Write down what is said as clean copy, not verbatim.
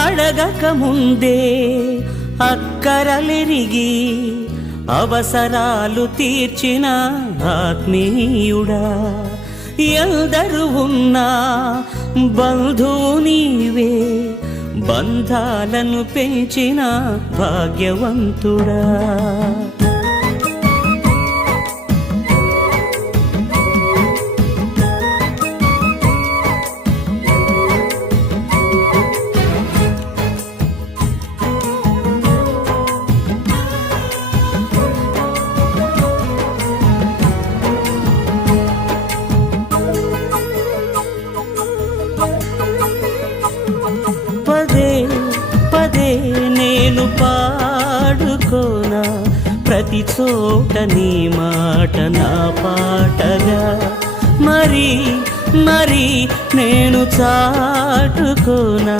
అడగక ముందే అక్కరలెరిగి అవసరాలు తీర్చిన ఆత్మీయుడా, ఎందరు ఉన్నా బంధువు నీవే, బంధాలను పెంచిన భాగ్యవంతుడా. పదే పదే నేను పాడుకోనా ప్రతి చోట నీ మాట నా పాటగా, మరి మరి నేను చాటుకోనా